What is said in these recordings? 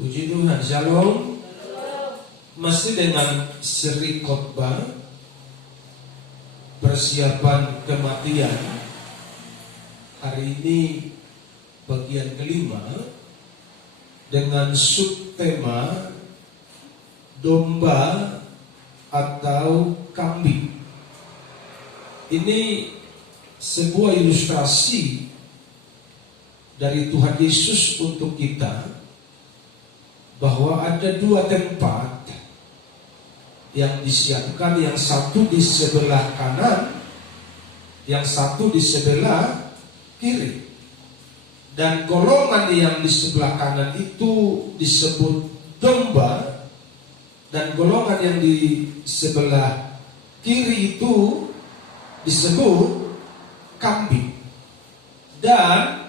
Puji Tuhan, Shalom. Masih dengan seri khotbah persiapan kematian. Hari ini bagian kelima dengan subtema domba atau kambing. Ini sebuah ilustrasi dari Tuhan Yesus untuk kita, bahwa ada dua tempat yang disiapkan, yang satu di sebelah kanan, yang satu di sebelah kiri. Dan golongan yang di sebelah kanan itu disebut domba, dan golongan yang di sebelah kiri itu disebut kambing. Dan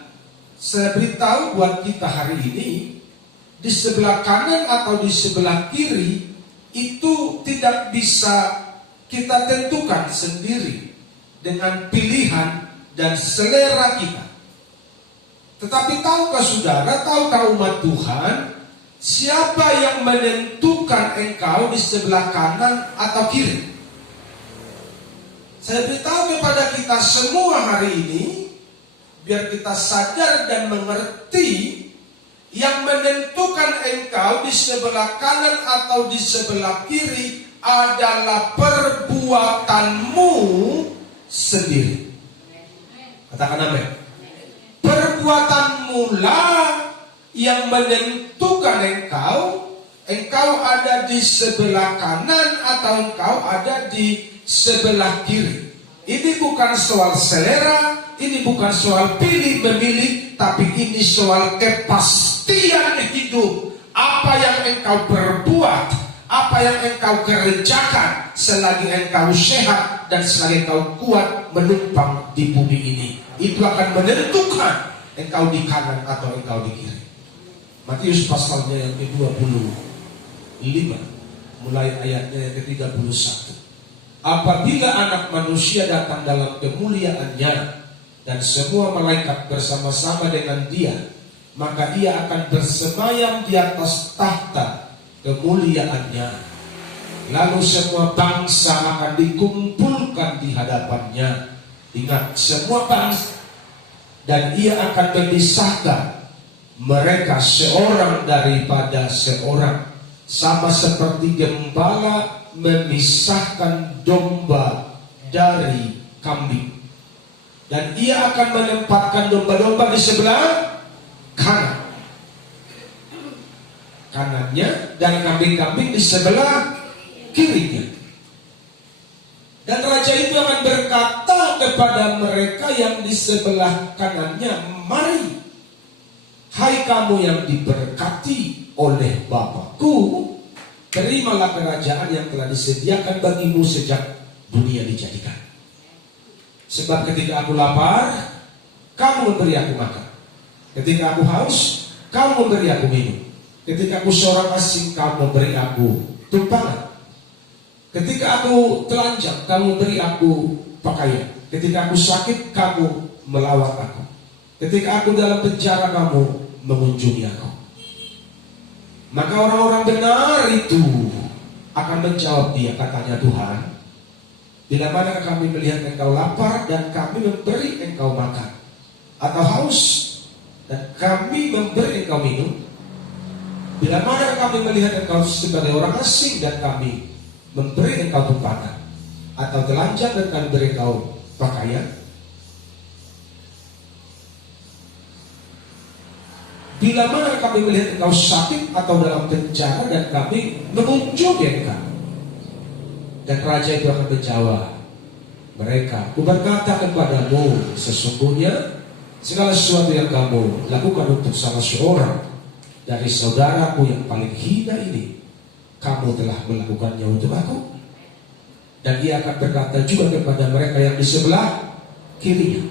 saya beritahu buat kita hari ini, di sebelah kanan atau di sebelah kiri itu tidak bisa kita tentukan sendiri dengan pilihan dan selera kita. Tetapi tahukah saudara, tahukah umat Tuhan, siapa yang menentukan engkau di sebelah kanan atau kiri? Saya beritahu kepada kita semua hari ini, biar kita sadar dan mengerti, yang menentukan engkau di sebelah kanan atau di sebelah kiri adalah perbuatanmu sendiri. Katakan amin. Perbuatanmu lah yang menentukan engkau ada di sebelah kanan atau engkau ada di sebelah kiri. Ini bukan soal selera, ini bukan soal pilih memilih, tapi ini soal kepastian hidup. Apa yang engkau berbuat, apa yang engkau kerjakan selagi engkau sehat dan selagi engkau kuat menumpang di bumi ini, itu akan menentukan engkau di kanan atau engkau di kiri. Matius pasalnya yang ke-25, mulai ayatnya yang ke-31. Apabila anak manusia datang dalam kemuliaannya dan semua malaikat bersama-sama dengan dia, maka ia akan bersemayam di atas tahta kemuliaannya. Lalu semua bangsa akan dikumpulkan di hadapannya. Ingat, semua bangsa. Dan ia akan memisahkan mereka seorang daripada seorang, sama seperti gembala memisahkan domba dari kambing. Dan ia akan menempatkan domba-domba di sebelah kanannya dan kambing-kambing di sebelah kirinya. Dan raja itu akan berkata kepada mereka yang di sebelah kanannya, mari, hai kamu yang diberkati oleh Bapakku, terimalah kerajaan yang telah disediakan bagimu sejak dunia dijadikan. Sebab ketika aku lapar, kamu memberi aku makan. Ketika aku haus, kamu memberi aku minum. Ketika aku seorang asing, kamu memberi aku tumpangan. Ketika aku telanjang, kamu beri aku pakaian. Ketika aku sakit, kamu melawat aku. Ketika aku dalam penjara, kamu mengunjungi aku. Maka orang-orang benar itu akan menjawab dia, katanya Tuhan, bila mana kami melihat engkau lapar dan kami memberi engkau makan, atau haus dan kami memberi engkau minum? Bila mana kami melihat engkau sebagai orang asing dan kami memberi engkau tumpangan, atau telanjang dan kami beri engkau pakaian? Bila mana kami melihat engkau sakit atau dalam penjara dan kami mengunjungi engkau? Dan raja itu akan menjawab mereka, aku berkata kepadamu, sesungguhnya segala sesuatu yang kamu lakukan untuk salah seorang dari saudaraku yang paling hina ini, kamu telah melakukannya untuk aku. Dan ia akan berkata juga kepada mereka yang di sebelah kirinya,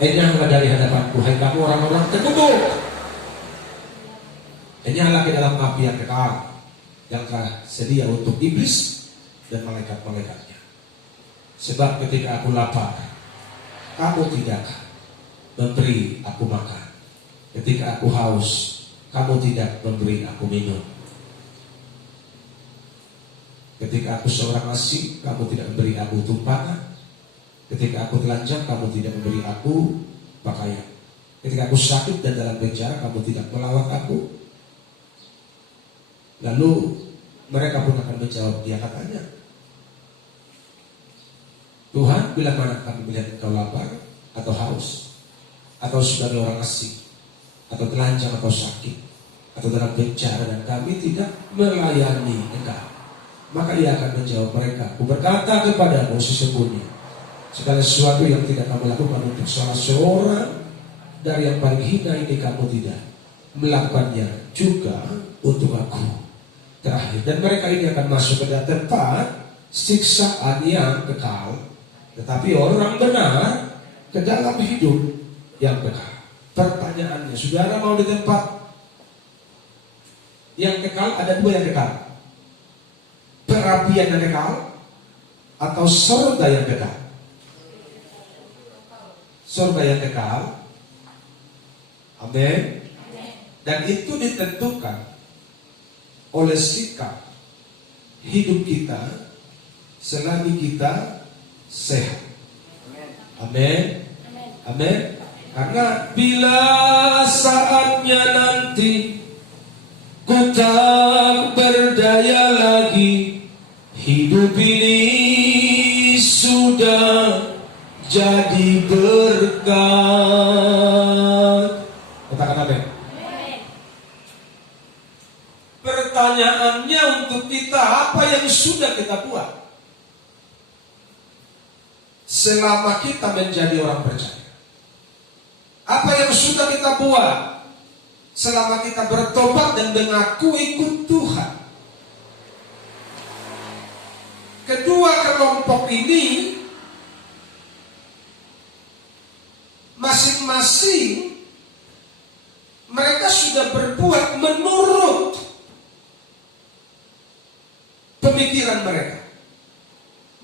enyahlah dari hadapanku, hai kamu orang-orang terkutuk, enyahlah ke dalam api yang kekal yang telah sedia untuk iblis dan malaikat-malaikatnya. Sebab ketika aku lapar, kamu tidak memberi aku makan. Ketika aku haus, kamu tidak memberi aku minum. Ketika aku seorang asing, kamu tidak memberi aku tumpangan. Ketika aku telanjang, kamu tidak memberi aku pakaian. Ketika aku sakit dan dalam penjara, kamu tidak melawat aku. Lalu mereka pun akan menjawab, dia katanya, Tuhan, bila mana kami melihat engkau lapar atau haus, atau sebagai orang asing, atau telanjang atau sakit, atau dalam penjara, dan kami tidak melayani engkau. Maka ia akan menjawab mereka, aku berkata kepadamu sesungguhnya, segala sesuatu yang tidak kamu lakukan untuk salah seorang dari yang paling hina ini, kamu tidak melakukannya juga untuk aku. Terakhir, dan mereka ini akan masuk ke tempat siksaan yang kekal, tetapi orang benar ke dalam hidup yang kekal. Pertanyaannya, saudara mau di tempat yang kekal? Ada dua yang kekal, perapian yang kekal atau surga yang kekal. Surga yang kekal, amin. Dan itu ditentukan oleh sikap hidup kita selagi kita sehat. Amin. Amin. Karena bila saatnya nanti ku tak berdaya lagi, hidup ini sudah jadi berkat. Katakan amin. Pertanyaannya untuk kita, apa yang sudah kita buat selama kita menjadi orang percaya? Apa yang sudah kita buat selama kita bertobat dan mengaku ikut Tuhan? Kedua kelompok ini masing-masing mereka sudah berbuat menurut pemikiran mereka,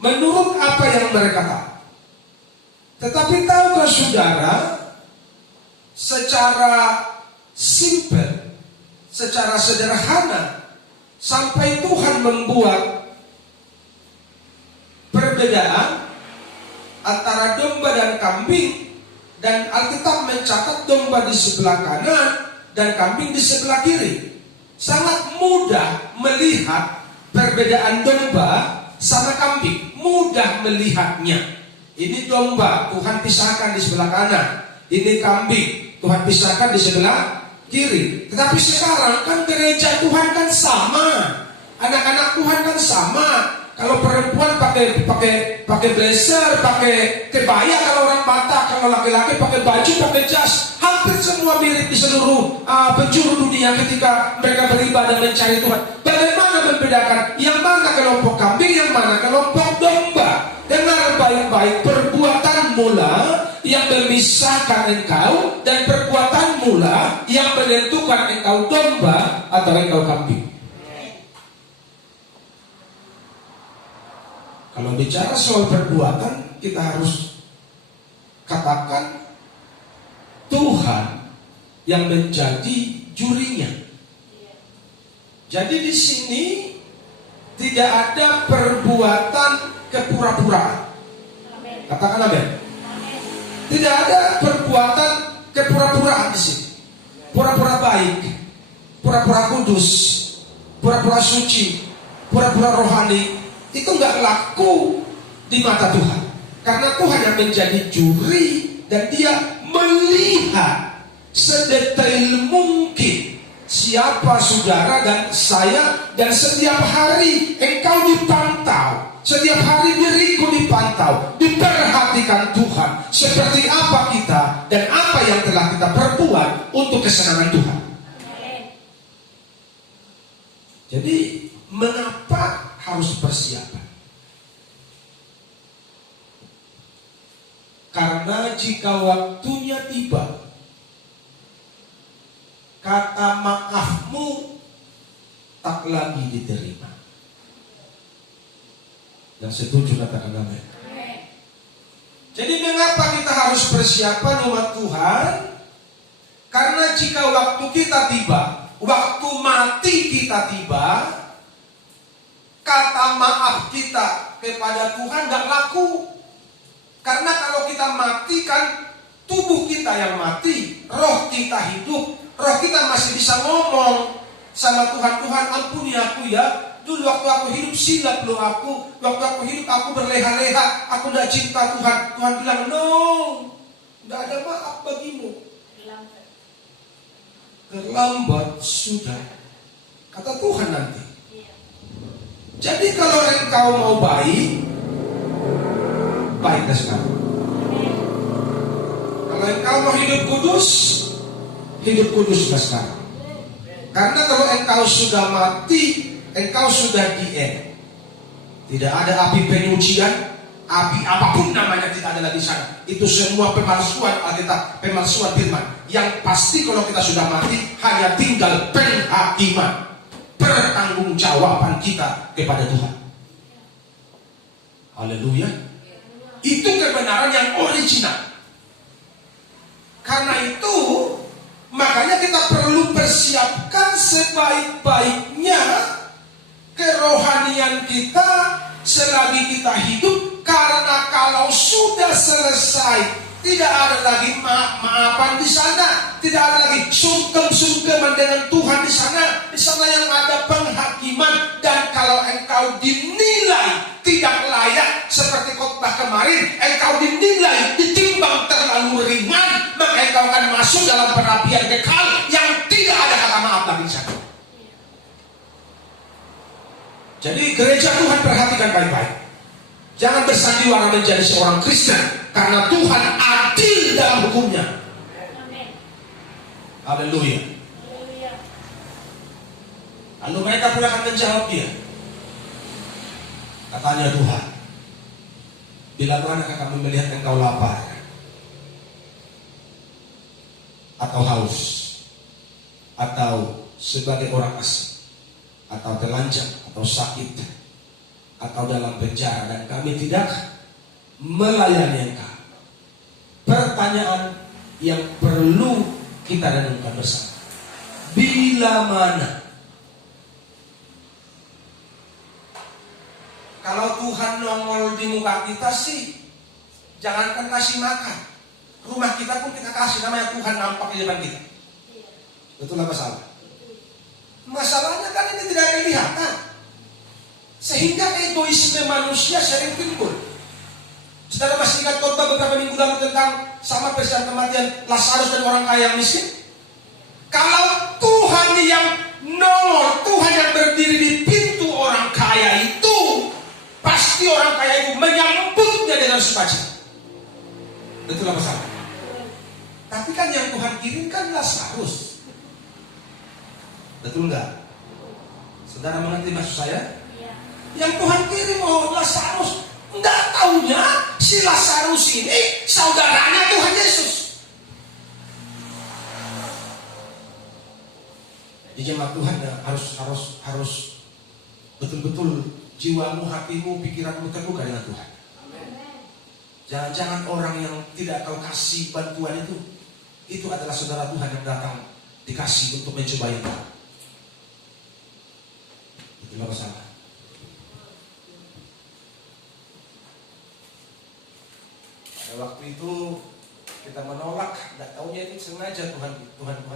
menurut apa yang mereka tahu. Tetapi tahukah saudara, secara simple, secara sederhana, sampai Tuhan membuat perbedaan antara domba dan kambing, dan Alkitab mencatat domba di sebelah kanan dan kambing di sebelah kiri. Sangat mudah melihat perbedaan domba sama kambing, mudah melihatnya. Ini domba, Tuhan pisahkan di sebelah kanan. Ini kambing, Tuhan pisahkan di sebelah kiri. Tetapi sekarang kan gereja Tuhan kan sama, anak-anak Tuhan kan sama. Kalau perempuan pakai blazer, pakai kebaya, kalau orang Batak, kalau laki-laki pakai baju, pakai jas, hampir semua mirip di seluruh penjuru dunia ketika mereka beribadah mencari Tuhan. Bagaimana membedakan yang mana kelompok kambing, yang mana kelompok domba? Dengar baik-baik, perbuatan mula yang memisahkan engkau dan perbuatan mula yang menentukan engkau domba atau engkau kambing. Kalau bicara soal perbuatan, kita harus katakan Tuhan yang menjadi jurinya. Jadi di sini tidak ada perbuatan kepura-puraan. Katakan amin. Tidak ada perbuatan kepura-puraan di sini. Pura-pura baik, pura-pura kudus, pura-pura suci, pura-pura rohani. Itu nggak laku di mata Tuhan, karena Tuhan yang menjadi juri dan Dia melihat sedetail mungkin siapa saudara dan saya, dan setiap hari engkau dipantau, setiap hari diriku dipantau, diperhatikan Tuhan seperti apa kita dan apa yang telah kita perbuat untuk kesenangan Tuhan. Jadi mengapa harus persiapan? Karena jika waktunya tiba, kata maafmu tak lagi diterima. Yang setuju katakan amin. Jadi mengapa kita harus persiapan umat Tuhan? Karena jika waktu kita tiba, waktu mati kita tiba, kata maaf kita kepada Tuhan gak laku. Karena kalau kita mati kan tubuh kita yang mati, roh kita hidup. Roh kita masih bisa ngomong sama Tuhan, Tuhan ampuni aku ya. Dulu waktu aku hidup silap loh aku. Waktu aku hidup aku berleha-leha, aku gak cinta Tuhan. Tuhan bilang no, gak ada maaf bagimu. Terlambat sudah, kata Tuhan nanti. Jadi kalau engkau mau baik, baiklah sekarang. Kalau engkau mau hidup kuduslah sekarang. Karena kalau engkau sudah mati, engkau sudah di end. Tidak ada api penyucian, api apapun namanya tidak ada lagi sana. Itu semua pemalsuan Alkitab, pemalsuan firman. Yang pasti kalau kita sudah mati, hanya tinggal penghakiman, pertanggungjawaban kita kepada Tuhan. Haleluya. Itu kebenaran yang original. Karena itu, makanya kita perlu persiapkan sebaik-baiknya kerohanian kita selagi kita hidup. Karena kalau sudah selesai, tidak ada lagi maaf-maafan di sana, tidak ada lagi sungkem-sungkeman dengan Tuhan di sana. Di sana yang ada penghakiman. Dan kalau engkau dinilai tidak layak seperti khotbah kemarin, engkau dinilai ditimbang terlalu ringan, maka engkau akan masuk dalam perapian kekal yang tidak ada kata maaf lagi di sana. Jadi gereja Tuhan perhatikan baik-baik. Jangan bersandiwara menjadi seorang Kristen, karena Tuhan adil dalam hukumnya. Haleluya. Lalu mereka pun akan menjawab dia. Katanya Tuhan, bila manakah kami melihat engkau lapar atau haus, atau sebagai orang asing, atau telanjang, atau sakit, atau dalam penjara, dan kami tidak melayani engkau. Pertanyaan yang perlu kita renungkan bersama. Bila mana? Kalau Tuhan nongol di muka kita sih, jangankan kasih makan, rumah kita pun kita kasih, namanya Tuhan nampak di depan kita. Betul apa salah? Masalahnya kan ini tidak kelihatan, sehingga egoisme manusia sering timbul. Saudara masih ingat khotbah beberapa minggu lalu tentang sama peristiwa kematian Lazarus dan orang kaya yang miskin? Kalau Tuhan yang nongol, Tuhan yang berdiri di pintu orang kaya itu, pasti orang kaya itu menyambutnya dengan sukacita. Betul apa salah? Tapi kan yang Tuhan kirimkan Lazarus. Betul enggak? Saudara mengerti maksud saya? Yang Tuhan kirim Lazarus. Enggak taunya si Lazarus ini saudaranya Tuhan Yesus. Di jemaat Tuhan harus betul-betul jiwamu, hatimu, pikiranmu terbuka dengan Tuhan. Jangan-jangan orang yang tidak kau kasih bantuan itu adalah saudara Tuhan yang datang dikasih untuk mencobai Tuhan. Itulah masalah. Pada waktu itu kita menolak, tidak tahunya itu sengaja Tuhan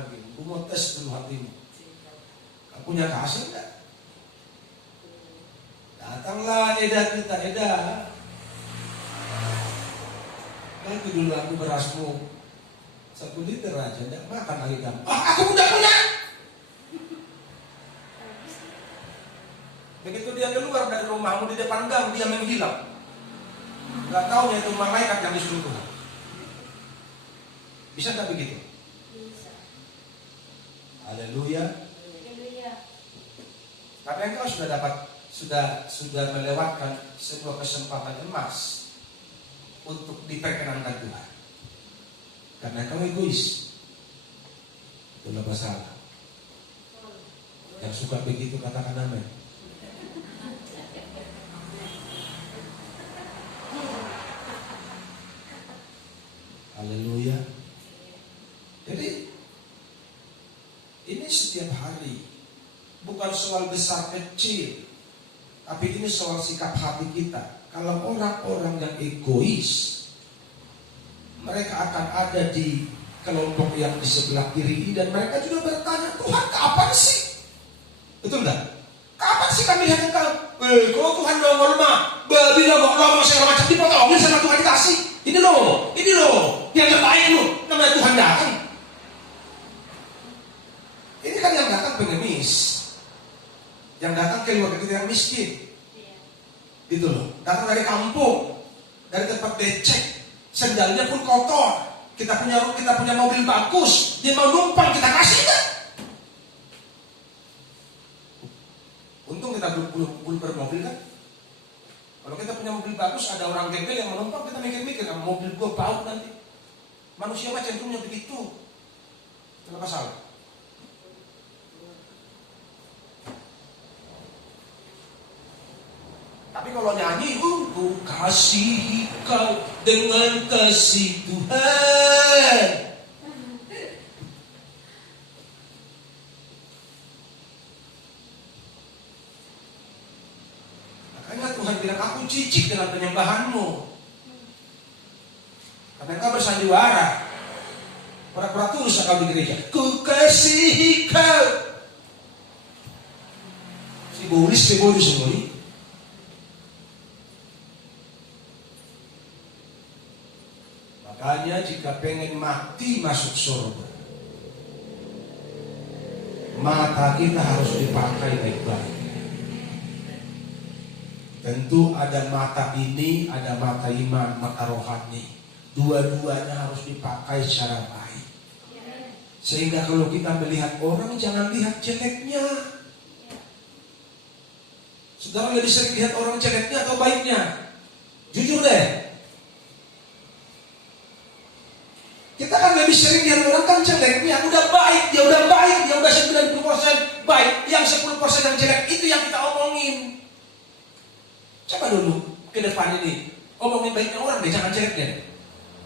ini. Aku mau tes dulu hatimu. Kamu punya kasih enggak? Datanglah Eda kita, Eda. Ganti dulu aku berasmu 1 liter aja, tidak makan lagi kamu. Aku udah punya. Begitu dia keluar dari rumahmu di depan gang, dia menghilang. Gak tahu ya itu malaikat yang disuruh Tuhan. Bisa tak begitu? Bisa. Haleluya. Tapi engkau sudah melewatkan sebuah kesempatan emas untuk diperkenankan Tuhan. Karena engkau egois. Itulah masalah. Yang suka begitu katakan amin. Haleluya. Jadi ini setiap hari. Bukan soal besar kecil, tapi ini soal sikap hati kita. Kalau orang-orang yang egois, mereka akan ada di kelompok yang di sebelah kiri, dan mereka juga bertanya, Tuhan kapan sih? Betul enggak? Kapan sih kami lihat engkau? Kalau Tuhan nongol mah, bila ngomong segala macam dipotongin sama Tuhan dikasih. Ini loh, yang terbaik loh, namanya Tuhan datang. Ini kan yang datang pengemis, yang datang keluarga kita yang miskin, gitu loh. Datang dari kampung, dari tempat becek, sendalnya pun kotor. Kita punya mobil bagus, dia mau numpang kita kasih kan? Untung kita belum bermobil kan? Kalau kita punya mobil bagus, ada orang gembel yang menumpang, kita mikir-mikir, mobil gua bau nanti. Manusia mah cenderungnya begitu. Kenapa salah? Tapi kalau nyanyi, ku kasihi kau dengan kasih Tuhan. Makanya Tuhan bilang, aku jijik dengan penyembahanmu. Karena engkau bersandiwara, pura-pura tulus engkau di gereja. Ku kasihi kau. Simbolis semua ini. Makanya jika pengen mati masuk surga, mata kita harus dipakai baik-baik. Tentu ada mata ini, ada mata iman, mata rohani. Dua-duanya harus dipakai secara baik. Sehingga kalau kita melihat orang, jangan lihat jeleknya. Saudara lebih sering lihat orang jeleknya atau baiknya? Jujur deh. Kita kan lebih sering lihat orang kan jeleknya, udah baik, dia udah 90% baik, yang 10% yang jelek itu yang kita omongin. Coba dulu ke depan ini, omongin baiknya orang deh, jangan jeleknya.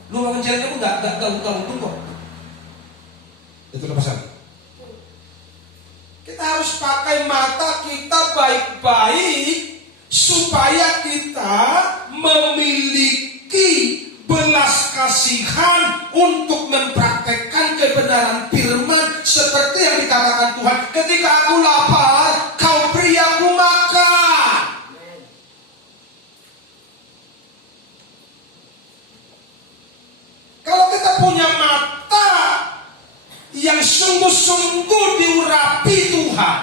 Lu ngomongin jeleknya pun gak untung kok. Itu lepasan. Kita harus pakai mata kita baik-baik supaya kita memiliki belas kasihan untuk mempraktekkan kebenaran firman seperti yang dikatakan Tuhan, ketika aku lapar kau beri aku makan. Kalau kita punya mata yang sungguh-sungguh diurapi Tuhan,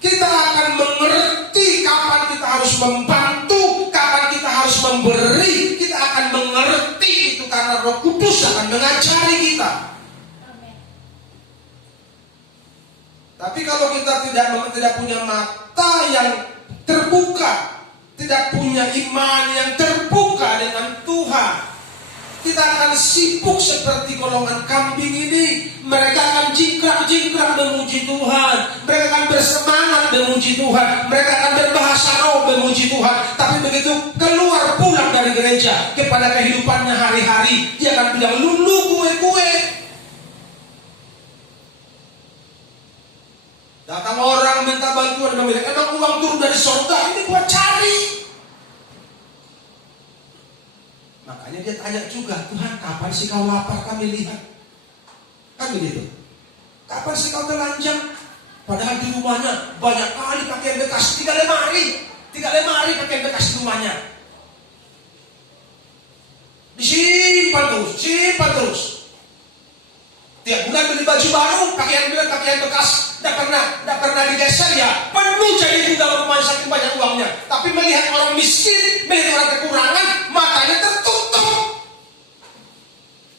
kita akan mengerti kapan kita harus membantu, kapan kita harus memberi. Kita akan mengerti itu karena Roh Kudus akan mengajari kita. Tapi kalau kita tidak punya mata yang terbuka, tidak punya iman yang terbuka dengan Tuhan, kita akan sibuk seperti golongan kambing ini. Mereka akan jingkrak-jingkrak memuji Tuhan, mereka akan bersemangat memuji Tuhan, mereka akan berbahasa roh memuji Tuhan. Tapi begitu keluar pulang dari gereja kepada kehidupannya hari-hari, dia akan bilang lulu kue-kue. Datang orang minta bantuan, dia bilang emang uang turun dari surga, ini gua cari. Makanya dia tanya juga, Tuhan kapan sih kau lapar kami lihat? Kan begitu. Kapan sih kau telanjang? Padahal di rumahnya banyak kali pakaian bekas, 3 lemari pakaian bekas di rumahnya. Disimpan terus. Tiap bulan beli baju baru, pakaian bekas, tidak pernah digeser ya. Penuh jadi juga rumahnya saking banyak uangnya. Tapi melihat orang miskin, melihat orang kekurangan, matanya tertutup.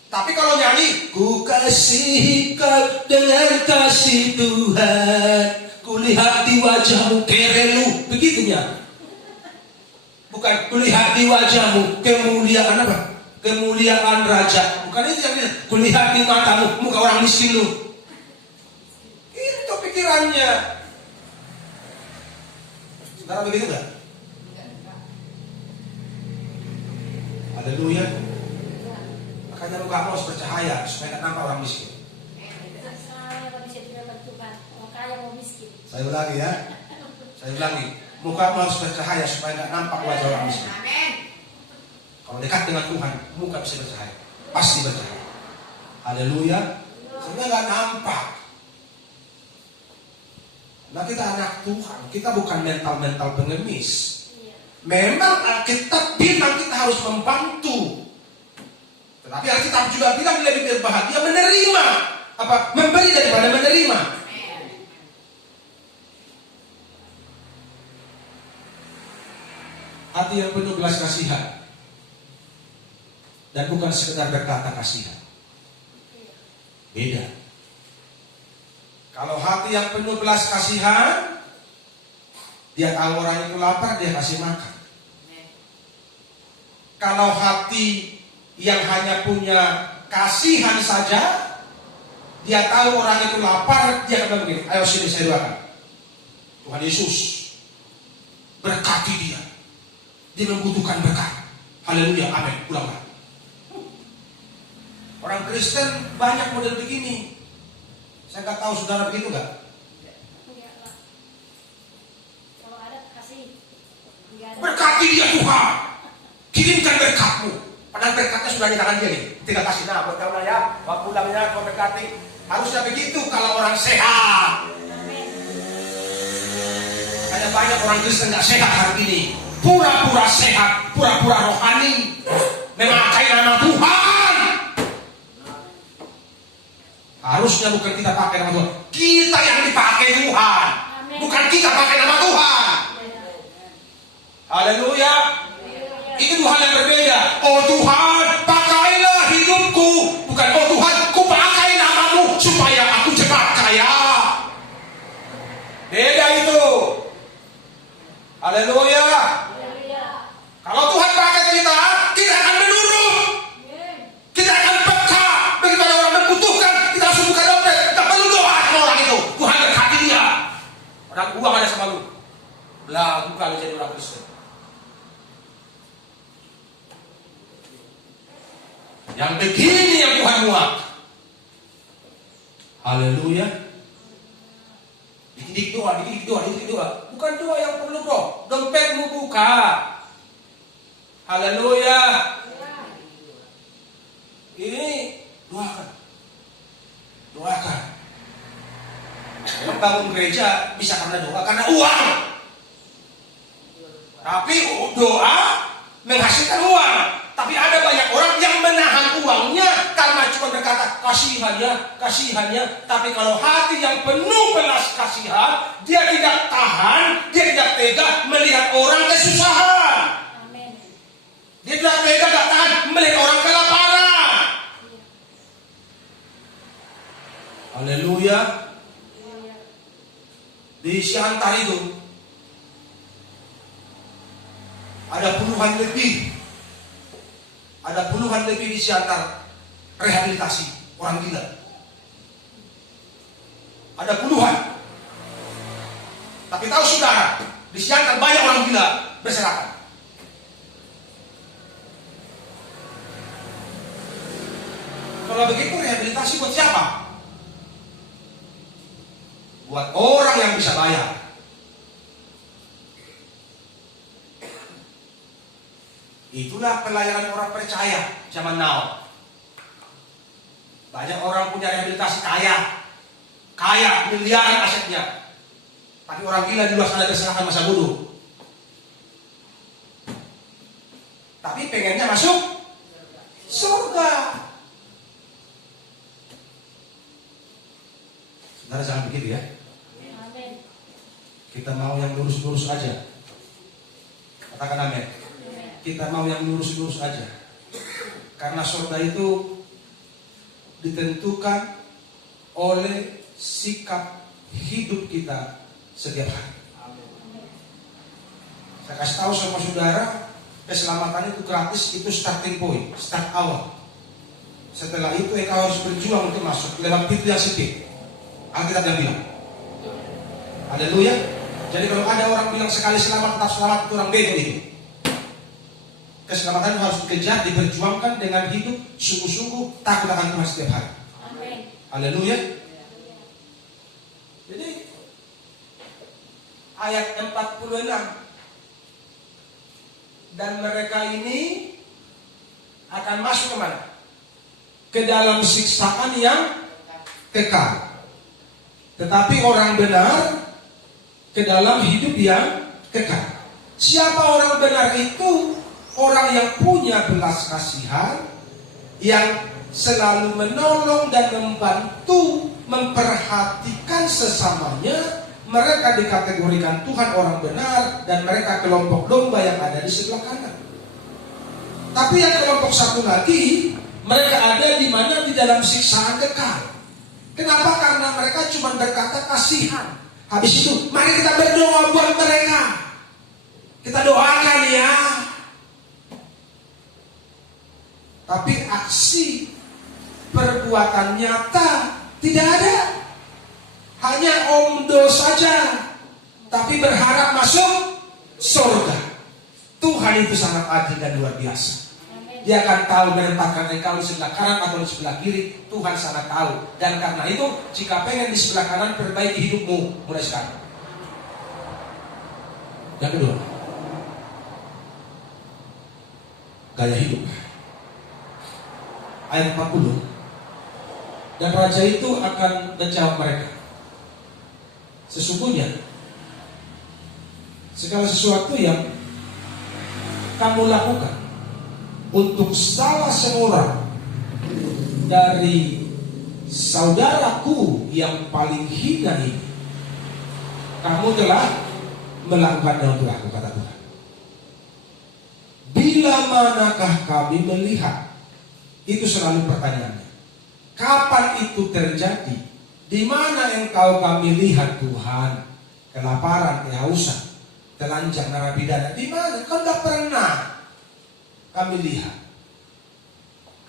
Tapi kalau nyanyi, ku kasihi kau dengan kasih Tuhan, kulihat di wajahmu kerelu, begitu ya? Bukan kulihat di wajahmu kemuliaan apa? Kemuliaan raja. Bukan itu yang dia. Kulihat di matamu muka orang miskin lu. Itu pikirannya. Saudara begitu enggak? Haleluya. Makanya kamu harus bercahaya supaya tidak nampak orang miskin. Saya ulangi ya. Saya ulangi. Mukamu harus bercahaya supaya nggak nampak wajah orang miskin. Kalau dekat dengan Tuhan, muka bisa bercahaya. Pasti bercahaya. Haleluya. Sehingga nggak nampak. Nah, kita anak Tuhan. Kita bukan mental-mental pengemis. Memang Alkitab bilang kita harus membantu. Tetapi Alkitab juga bilang lebih berbahagia menerima. Memberi daripada menerima. Hati yang penuh belas kasihan dan bukan sekedar berkata kasihan. Beda. Kalau hati yang penuh belas kasihan, dia tahu orang itu lapar, dia kasih makan. Kalau hati yang hanya punya kasihan saja, dia tahu orang itu lapar, dia akan begini, ayo sini saya doakan. Tuhan Yesus berkati dia. Dia membutuhkan berkat. Haleluya, amin. Ulanglah. Orang Kristen banyak model begini. Saya nggak tahu saudara begitu nggak? Enggak lah. Kalau ada kasih. Berkati dia Tuhan. Kirimkan berkatmu. Padahal berkatnya sudah di tangan dia nih. Tinggal kasih nah buat kamu ya. Waktu pulangnya kau berkati. Harusnya begitu kalau orang sehat. Ada banyak orang Kristen nggak sehat hari ini. Pura-pura sehat, pura-pura rohani, memakai nama Tuhan. Harusnya bukan kita pakai nama Tuhan, kita yang dipakai Tuhan. Bukan kita pakai nama Tuhan. Haleluya. Itu dua hal yang berbeda. Oh Tuhan, pakailah hidupku. Bukan oh Tuhan, ku pakai namamu supaya aku cepat kaya. Beda itu. Haleluya. Kalau Tuhan pakai kita, kita akan menurut. Kita akan peka. Begitu ada orang membutuhkan, kita langsung buka dompet. Kita perlu doa sama orang itu. Tuhan berkati dia. Orang uang ada sama lu. Belagu kali jadi orang Kristen. Yang begini yang Tuhan muak. Haleluya. Dididik doa, dididik doa, dididik doa. Bukan doa yang perlu bro. Dompetmu buka. Haleluya. Ini doakan. Doakan. Membangun gereja bisa karena doa, karena uang. Tapi doa menghasilkan uang. Tapi ada banyak orang yang menahan uangnya karena cuma berkata kasihan ya. Tapi kalau hati yang penuh belas kasihan, dia tidak tahan, dia tidak tega melihat orang kesusahan. Dia tidak tega, tidak tahan melihat orang kelaparan. Haleluya. Di Siantar itu ada puluhan lebih di Siantar rehabilitasi orang gila. Ada puluhan. Tapi tahu saudara, di Siantar banyak orang gila berserakan. Kalau begitu rehabilitasi buat siapa? Buat orang yang bisa bayar. Itulah pelayanan orang percaya zaman now. Banyak orang punya rehabilitasi kaya miliaran asetnya. Tapi orang gila di luar sana terserahkan masa bodoh. Tapi pengennya masuk surga. Saudara jangan begitu ya. Kita mau yang lurus-lurus aja. Katakan amin. Kita mau yang lurus-lurus aja. Karena surga itu ditentukan oleh sikap hidup kita setiap hari. Saya kasih tahu sama saudara, keselamatan itu gratis, itu starting point, start awal. Setelah itu engkau harus berjuang untuk masuk lewat pintu yang sempit. Alkitab yang bilang. Haleluya. Jadi kalau ada orang bilang sekali selamat tetap selamat, itu orang bego itu. Keselamatan harus dikejar, diperjuangkan dengan hidup sungguh-sungguh takut akan Tuhan setiap hari. Haleluya. Jadi ayat 46. Dan mereka ini akan masuk kemana? Ke dalam siksaan yang kekal. Tetapi orang benar ke dalam hidup yang kekal. Siapa orang benar itu? Orang yang punya belas kasihan, yang selalu menolong dan membantu, memperhatikan sesamanya. Mereka dikategorikan Tuhan orang benar, dan mereka kelompok domba yang ada di sebelah kanan. Tapi yang kelompok satu lagi, mereka ada di mana? Di dalam siksaan kekal. Kenapa? Karena mereka cuma berkata kasihan. Habis itu, mari kita berdoa buat mereka. Kita doakan ya. Tapi aksi perbuatan nyata tidak ada. Hanya omdo saja. Tapi berharap masuk surga. Tuhan itu sangat adil dan luar biasa. Dia akan tahu menempatkan engkau di sebelah kanan atau di sebelah kiri. Tuhan sangat tahu. Dan karena itu, jika pengen di sebelah kanan, perbaiki hidupmu mulai sekarang. Yang kedua, gaya hidup. Ayat 40. Dan raja itu akan menjawab mereka, sesungguhnya segala sesuatu yang kamu lakukan untuk salah seorang dari saudaraku yang paling hina ini, kamu telah melakukannya untuk aku, kata Tuhan. Bila manakah kami melihat? Itu selalu pertanyaannya. Kapan itu terjadi? Di mana engkau kami lihat Tuhan? Kelaparan, kehausan, telanjang, narapidana. Di mana? Kau tidak pernah kami lihat.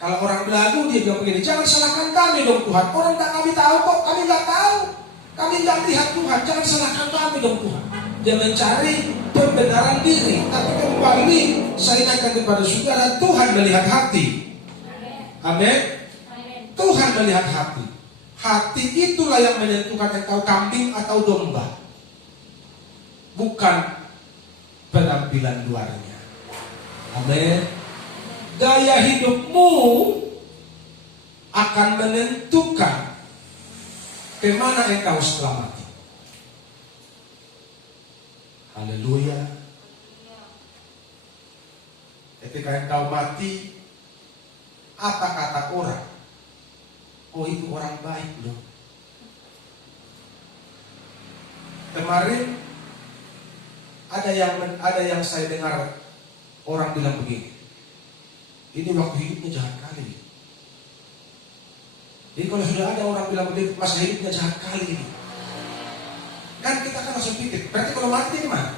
Kalau orang belagu dia bilang begini, jangan salahkan kami dong Tuhan. Orang tak kami tahu kok, kami nggak tahu. Kami nggak lihat Tuhan, jangan salahkan kami dong Tuhan. Dia mencari pembenaran diri. Tapi kembali saya ingatkan kepada saudara, Tuhan melihat hati. Amin. Tuhan melihat hati. Hati itulah yang menentukan engkau kambing atau domba, bukan penampilan luarnya. Amin. Gaya hidupmu akan menentukan kemana engkau setelah mati. Haleluya. Ketika engkau mati, apa kata orang? Oh, itu orang baik loh. Kemarin ada yang saya dengar orang bilang begini, ini waktu hidupnya jahat kali. Jadi kalau sudah ada orang bilang begini, masa hidupnya jahat kali ini, kan kita kan langsung pikir, berarti kalau mati di mana?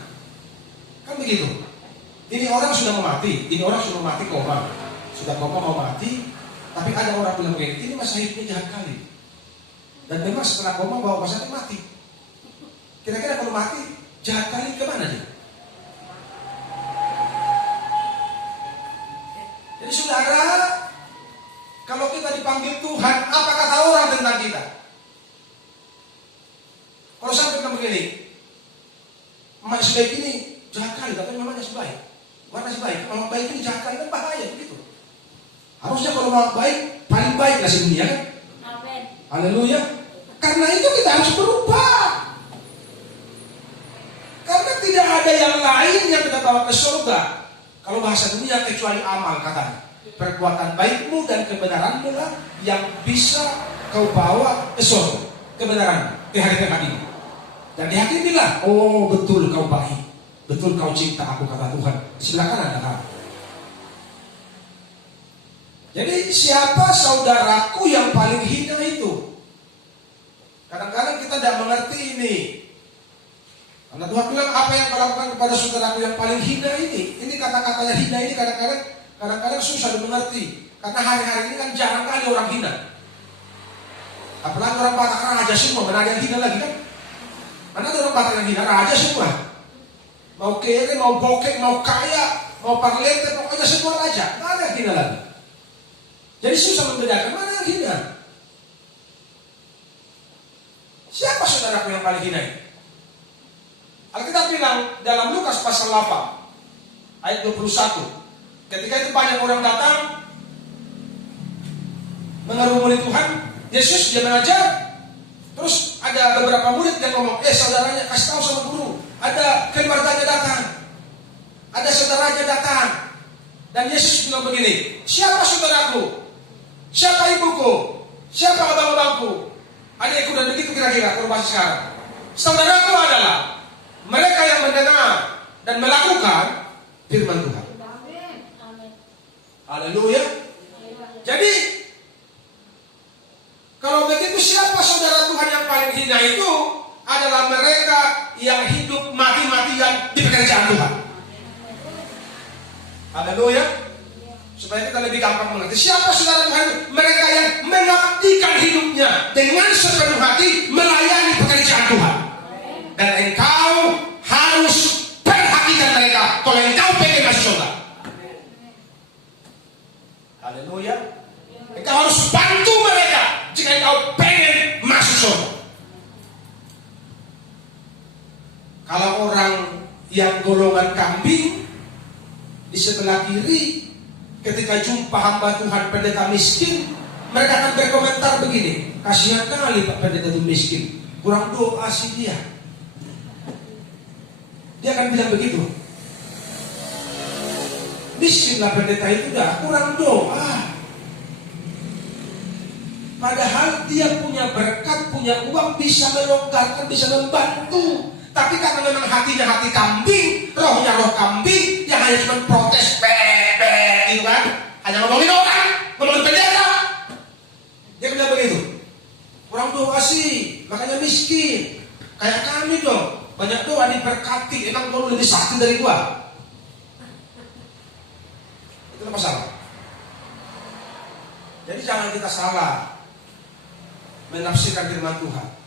Kan begitu. Ini orang sudah mau mati, ini orang sudah mau mati koma, sudah koma mau mati. Tapi ada orang bilang begini, ini masa hidupnya jahat kali. Dan memang setelah koma bawa pasatnya mati. Kira-kira kalau mati jahat kali kemana dia? Jadi saudara, kalau kita dipanggil Tuhan, apa kata orang tentang kita? Kalau sampai bilang begini, emak sebaik ini jahat kali, tapi memangnya sebaik. Mana sebaik? Kalau baik ini jahat kali kan bahaya begitu. Harusnya kalau mau baik, paling baik lah dunia kan? Amin. Haleluya. Karena itu kita harus berubah. Karena tidak ada yang lain yang kita bawa ke surga. Kalau bahasa dunia kecuali amal katanya. Perbuatan baikmu dan kebenaranmu lah yang bisa kau bawa ke surga. Kebenaran, ke hari ini. Dan di hati inilah, oh betul kau baik. Betul kau cinta aku, kata Tuhan. Di sebelah kanan ada kamu. Jadi siapa saudaraku yang paling hina itu? Kadang-kadang kita tidak mengerti ini. Karena Tuhan bilang, apa yang kau lakukan kepada saudaraku yang paling hina ini? Ini kata-katanya hina ini kadang-kadang susah dimengerti. Karena hari-hari ini kan jarang kali orang hina. Apalagi orang Batak raja semua, mana ada yang hina lagi kan? Mana ada orang Batak yang hina? Raja semua. Mau kere, mau bokek, mau kaya, mau parlete, pokoknya semua raja. Nggak ada yang hina lagi. Jadi susah membedakan mana yang hina. Siapa saudaraku yang paling hina ini? Alkitab bilang dalam Lukas pasal 8 ayat 21. Ketika itu banyak orang datang mengerumuni Tuhan, Yesus dia mengajar. Terus ada beberapa murid yang ngomong, saudaranya kasih tahu sama guru, ada keluarganya datang, ada saudaranya datang. Dan Yesus bilang begini, siapa saudaraku? Siapa ibuku? Siapa abang-abangku? Adikku, dan begitu kira-kira kalau bahasa sekarang. Saudaraku adalah mereka yang mendengar dan melakukan firman Tuhan. Amin. Haleluya. Jadi kalau begitu, siapa saudara Tuhan yang paling hina itu? Adalah mereka yang hidup mati-matian di pekerjaan Tuhan. Haleluya. Supaya kita lebih gampang mengerti. Siapa saudara Tuhan itu? Mereka yang mengabdikan hidupnya dengan sepenuh hati melayani pekerjaan Tuhan. Dan engkau harus perhatikan mereka kalau engkau pengen masuk surga. Haleluya. Engkau harus bantu mereka jika engkau pengen masuk surga. Kalau orang yang golongan kambing di sebelah kiri, ketika jumpa hamba Tuhan pendeta miskin, mereka akan berkomentar begini, kasihan kali Pak pendeta itu miskin, kurang doa sih dia. Dia akan bilang begitu, miskinlah pendeta itu dah, kurang doa. Padahal dia punya berkat, punya uang, bisa melonggarkan, bisa membantu. Tapi karena memang hatinya hati kambing, rohnya roh kambing, yang hanya cuma protes, gitu kan? Hanya ngomongin orang, ngomongin pendeta. Dia bilang begitu. Kurang doa sih, makanya miskin. Kayak kami dong, banyak doa diberkati. Emang kau lebih sakti dari gua? Itu masalah. Jadi jangan kita salah menafsirkan firman Tuhan.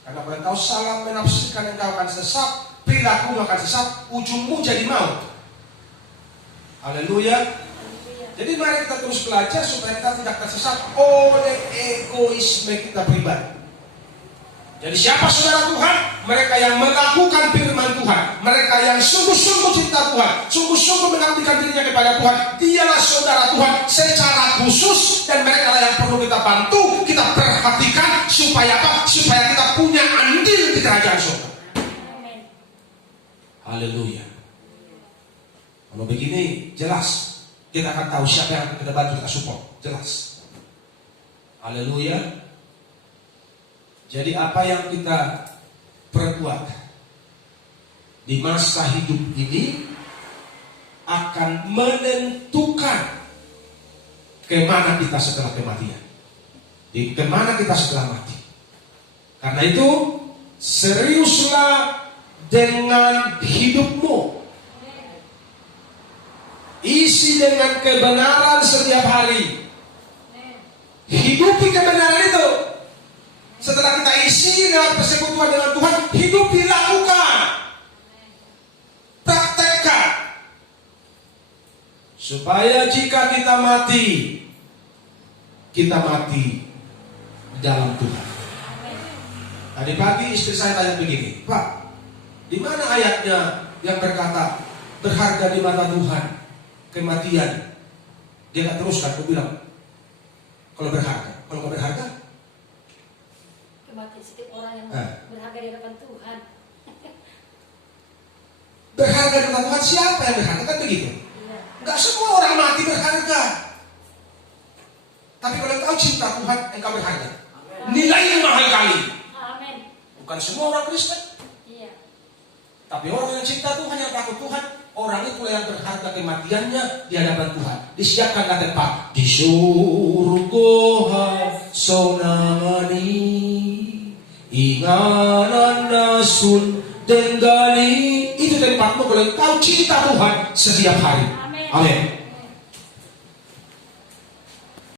Karena kalau engkau salah menafsirkan, engkau akan sesat, perilakumu akan sesat, ujungmu jadi maut. Haleluya. Jadi mari kita terus belajar supaya kita tidak tersesat oleh egoisme kita pribadi. Jadi siapa saudara Tuhan? Mereka yang melakukan firman Tuhan, mereka yang sungguh-sungguh cinta Tuhan, sungguh-sungguh mengabdikan dirinya kepada Tuhan. Dialah saudara Tuhan secara khusus, dan mereka yang perlu kita bantu, kita perhatikan supaya apa? Supaya kita punya andil di kerajaan surga. Haleluya. Kalau begini jelas kita akan tahu siapa yang kita bantu, kita support, jelas. Haleluya. Jadi apa yang kita perbuat di masa hidup ini akan menentukan kemana kita setelah kematian, di kemana kita setelah mati. Karena itu seriuslah dengan hidupmu, isi dengan kebenaran setiap hari. Hidupi kebenaran itu. Setelah kita isi dalam persekutuan dengan Tuhan, hidupi, lakukan, praktekkan, supaya jika kita mati di dalam Tuhan. Tadi pagi istri saya tanya begini, Pak, di mana ayatnya yang berkata berharga di mata Tuhan kematian? Dia nggak teruskan, aku bilang kalau nggak berharga, Kematian setiap orang yang berharga di hadapan Tuhan. Berharga di hadapan Tuhan, siapa yang berharga? Kan begitu. Nggak semua orang mati berharga. Tapi kalau engkau cinta Tuhan, engkau berharga. Nilainya mahal kali. Amin. Bukan semua orang Kristen. Iya. Tapi orang yang cinta Tuhan, yang takut Tuhan, orang itu yang berharga kematiannya di hadapan Tuhan. Disiapkanlah tempat di surga sonamani, inganan nasun dengali. Itu tempatmu kalau engkau cinta Tuhan setiap hari. Amin.